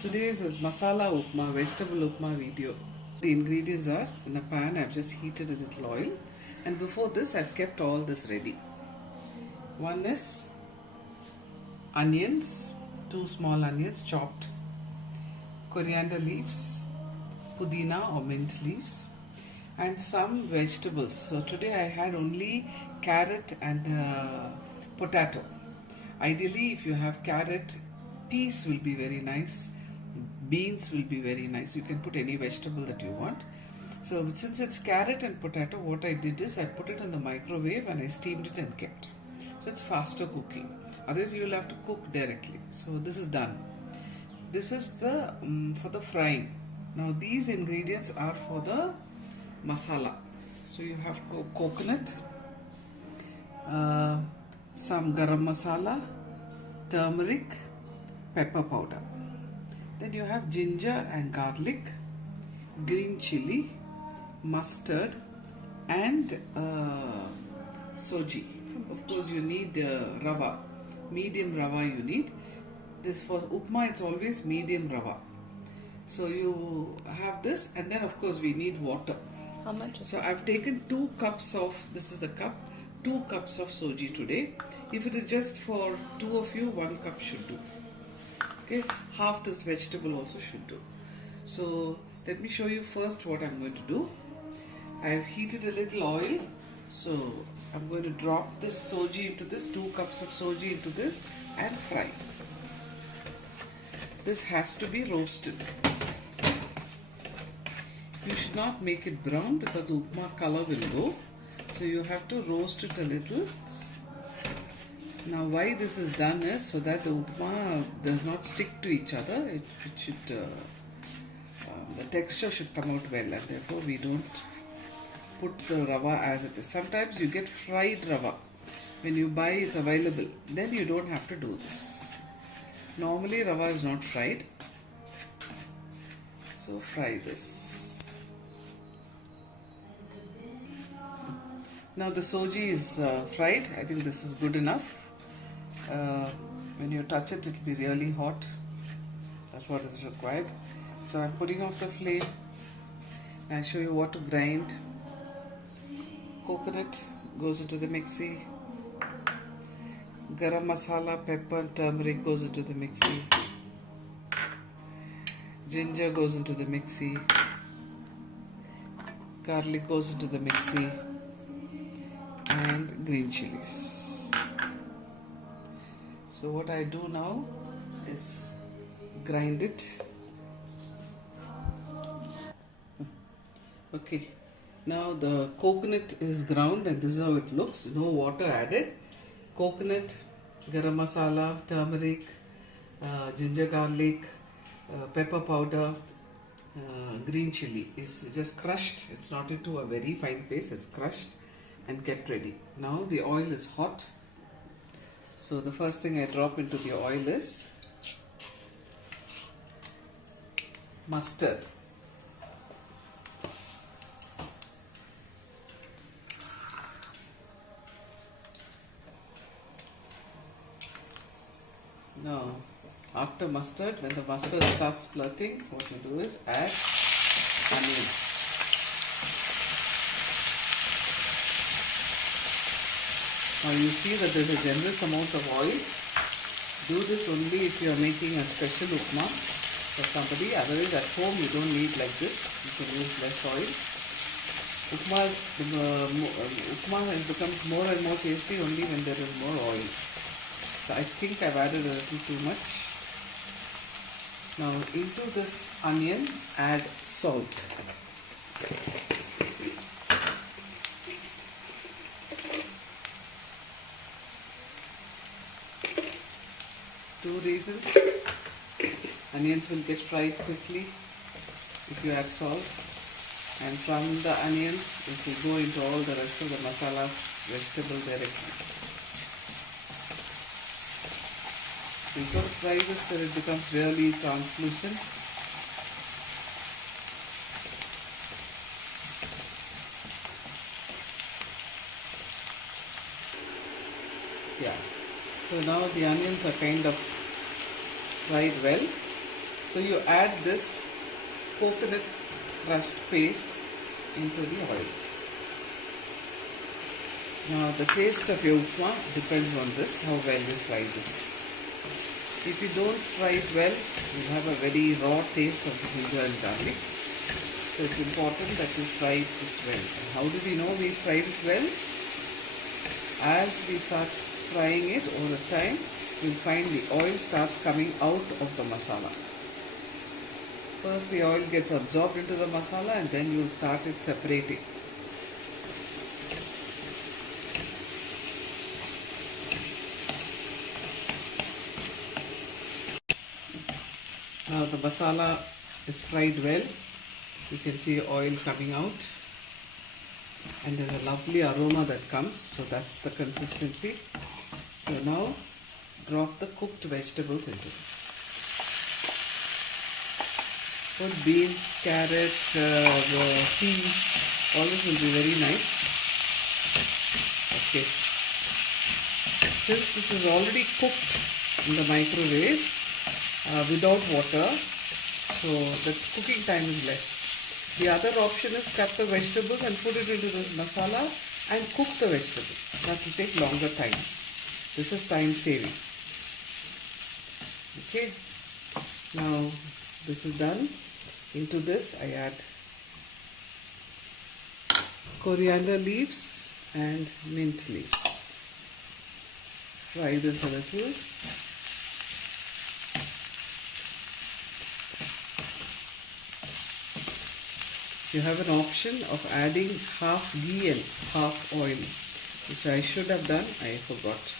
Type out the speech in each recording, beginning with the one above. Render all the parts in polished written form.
Today's is masala upma, vegetable upma video. The ingredients are in a pan. I've just heated a little oil, and before this I've kept all this ready. One is onions, 2 small onions chopped, coriander leaves, pudina or mint leaves, and some vegetables. So today I had only carrot and potato. Ideally, if you have carrot, peas will be very nice. Beans will be very nice. You can put any vegetable that you want. So since it's carrot and potato, what I did is I put it in the microwave and I steamed it and kept. So it's faster cooking. Otherwise you will have to cook directly. So this is done. This is the for the frying. Now these ingredients are for the masala. So you have coconut, some garam masala, turmeric, pepper powder. Then you have ginger and garlic, green chilli, mustard, and soji. Of course, you need rava, medium rava you need. This for upma, it's always medium rava. So you have this, and then of course we need water. How much? So I've taken 2 cups of, this is the cup, 2 cups of soji today. If it is just for 2 of you, 1 cup should do. Okay, half this vegetable also should do. So let me show you first what I'm going to do. I have heated a little oil, so I'm going to drop this soji into this, 2 cups of soji into this, and fry. This has to be roasted. You should not make it brown because the upma color will go. So you have to roast it a little. Now why this is done is so that the upma does not stick to each other. It should, the texture should come out well, and therefore we don't put the rava as it is. Sometimes you get fried rava. When you buy, it's available. Then you don't have to do this. Normally rava is not fried. So fry this. Now the soji is fried. I think this is good enough. When you touch it, it will be really hot. That's what is required. So I'm putting off the flame and I'll show you what to grind. Coconut goes into the mixie. Garam masala, pepper and turmeric goes into the mixie. Ginger goes into the mixie. Garlic goes into the mixie. And green chilies. So what I do now is grind it. Okay, now the coconut is ground and this is how it looks. No water added. Coconut, garam masala, turmeric, ginger garlic, pepper powder, green chili is just crushed. It's not into a very fine paste, it's crushed and kept ready. Now the oil is hot. So the first thing I drop into the oil is mustard. Now after mustard, when the mustard starts splurting, what you do is add onion. Now you see that there is a generous amount of oil. Do this only if you are making a special upma for somebody. Otherwise at home you don't need like this. You can use less oil. Upma becomes more and more tasty only when there is more oil. So I think I've added a little too much. Now into this onion add salt. 2 reasons. Onions will get fried quickly if you add salt, and from the onions it will go into all the rest of the masalas, vegetable directly. You've got to fry this till it becomes really translucent. Yeah. So now the onions are kind of fried well. So you add this coconut crushed paste into the oil. Now the taste of your upma depends on this, how well you fry this. If you don't fry it well, you'll have a very raw taste of the ginger and garlic. So it's important that you fry this well. And how do we know we fried it well? As we start frying it over time, you'll find the oil starts coming out of the masala. First the oil gets absorbed into the masala and then you'll start it separating. Now the masala is fried well. You can see oil coming out and there's a lovely aroma that comes. So that's the consistency. So now drop the cooked vegetables into this. Put beans, carrots, peas, all this will be very nice. Okay. Since this is already cooked in the microwave without water, so the cooking time is less. The other option is cut the vegetables and put it into this masala and cook the vegetables. That will take longer time. This is time saving. Okay. Now this is done. Into this I add coriander leaves and mint leaves. Fry this a little. You have an option of adding half ghee and half oil, which I should have done, I forgot.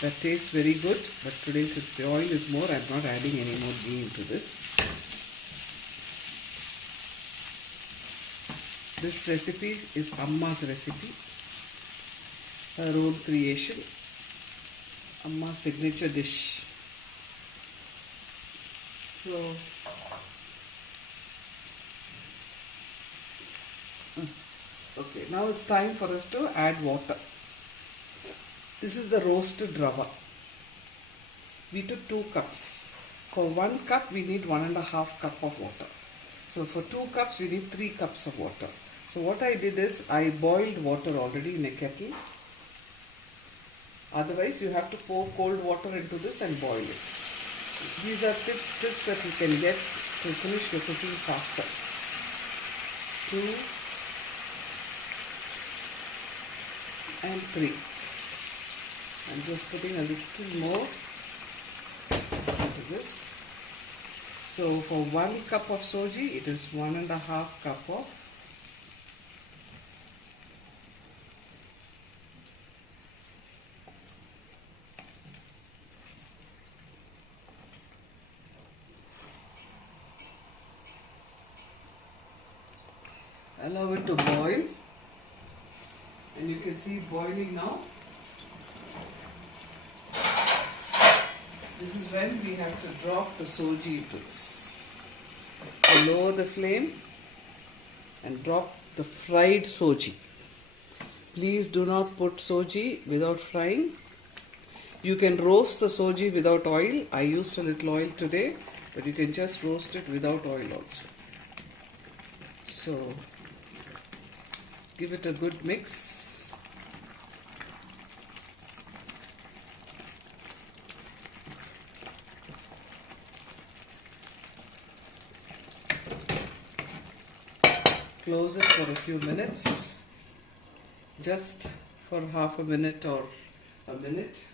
That tastes very good, but today since the oil is more, I'm not adding any more ghee into this. This recipe is Amma's recipe, her own creation, Amma's signature dish. So, okay, now it's time for us to add water. This is the roasted rava. We took 2 cups. For 1 cup, we need 1.5 cup of water. So for 2 cups, we need 3 cups of water. So what I did is, I boiled water already in a kettle. Otherwise, you have to pour cold water into this and boil it. These are tips that you can get to finish your cooking faster. 2 and 3. I'm just putting a little more into this. So for 1 cup of soji, it is 1.5 cup of allow it to boil, and you can see it boiling now. This is when we have to drop the soji into this. So lower the flame and drop the fried soji. Please do not put soji without frying. You can roast the soji without oil. I used a little oil today, but you can just roast it without oil also. So give it a good mix. Close it for a few minutes, just for half a minute or a minute.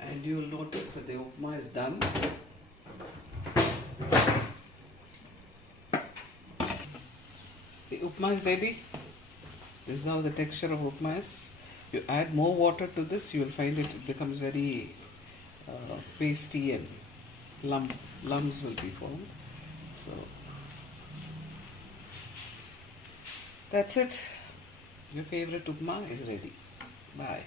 And you will notice that the upma is done. The upma is ready. This is how the texture of upma is. You add more water to this, you will find it becomes very pasty and lumps will be formed. So that's it. Your favorite upma is ready. Bye.